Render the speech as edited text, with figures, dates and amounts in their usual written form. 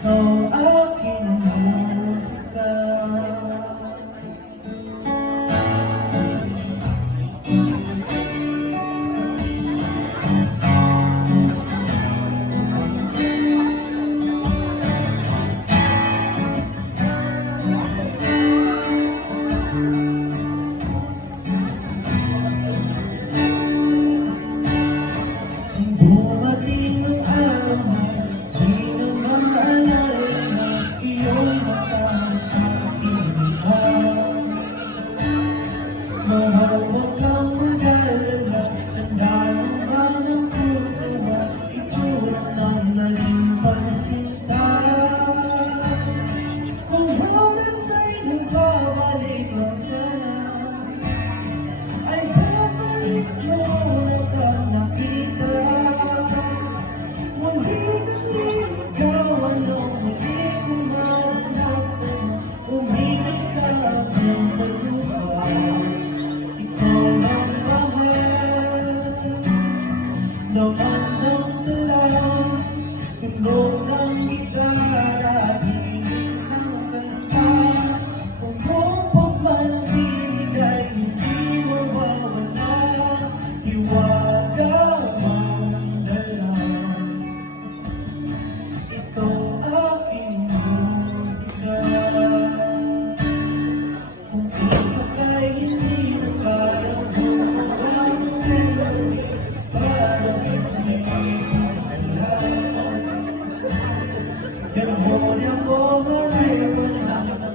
Ikaw aking musika. Dumating ang araw, di na maalala na iyong makakakita. Mahal mo kang mag-alala, tandaan ka ng puso mo, itsura ng naging pagsinta. Kung oras ay nagbabalik ang sana, ay babalik mo na kang nakita. Muli kang sinigawan nung hindi ko maranasan, uminig sa akin sa lupa. Ikaw ang mahal, laman ng tulang, tundog ng gitara, hiling ng kanta. Kung bupos man ang tinig ay hindi mawawala, hiwaga mang dala. Ito aking musika. Kung ito ka'y hindi na kayang bumawa ng melody, parang isa'y alala. Yan mo, yan mo, forever.